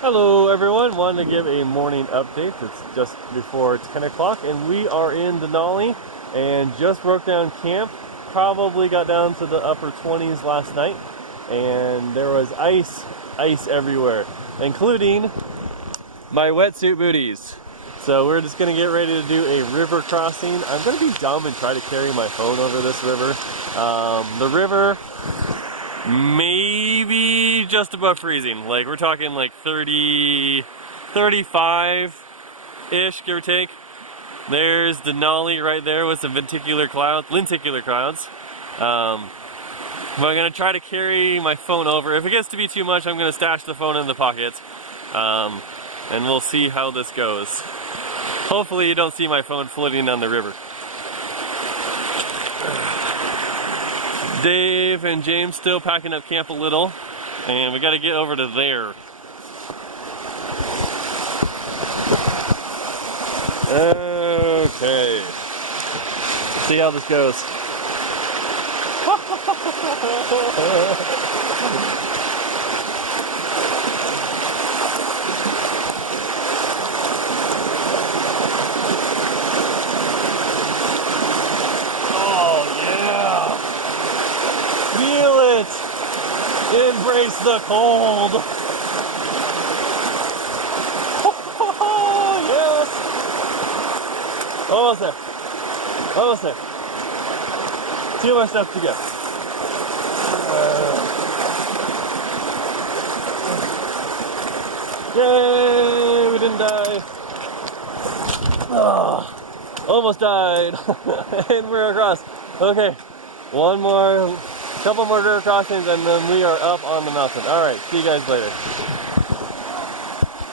Hello everyone, wanted to give a morning update. It's just before 10 o'clock and we are in Denali and just broke down camp. Probably got down to the upper 20s last night and there was ice everywhere, including my wetsuit booties. So we're just gonna get ready to do a river crossing. I'm gonna be dumb and try to carry my phone over this river. The river maybe just above freezing. Like we're talking like 30, 35-ish, give or take. There's Denali right there with some lenticular clouds. But I'm gonna try to carry my phone over. If it gets to be too much, I'm gonna stash the phone in the pocket. And we'll see how this goes. Hopefully you don't see my phone floating down the river. Dave and James still packing up camp a little, and we got to get over to there. Okay, see how this goes. Embrace the cold. Oh, yes. Almost there. Almost there. 2 more steps to go. Yay, we didn't die. Almost died. And we're across. Okay, couple more river crossings and then we are up on the mountain. Alright, see you guys later.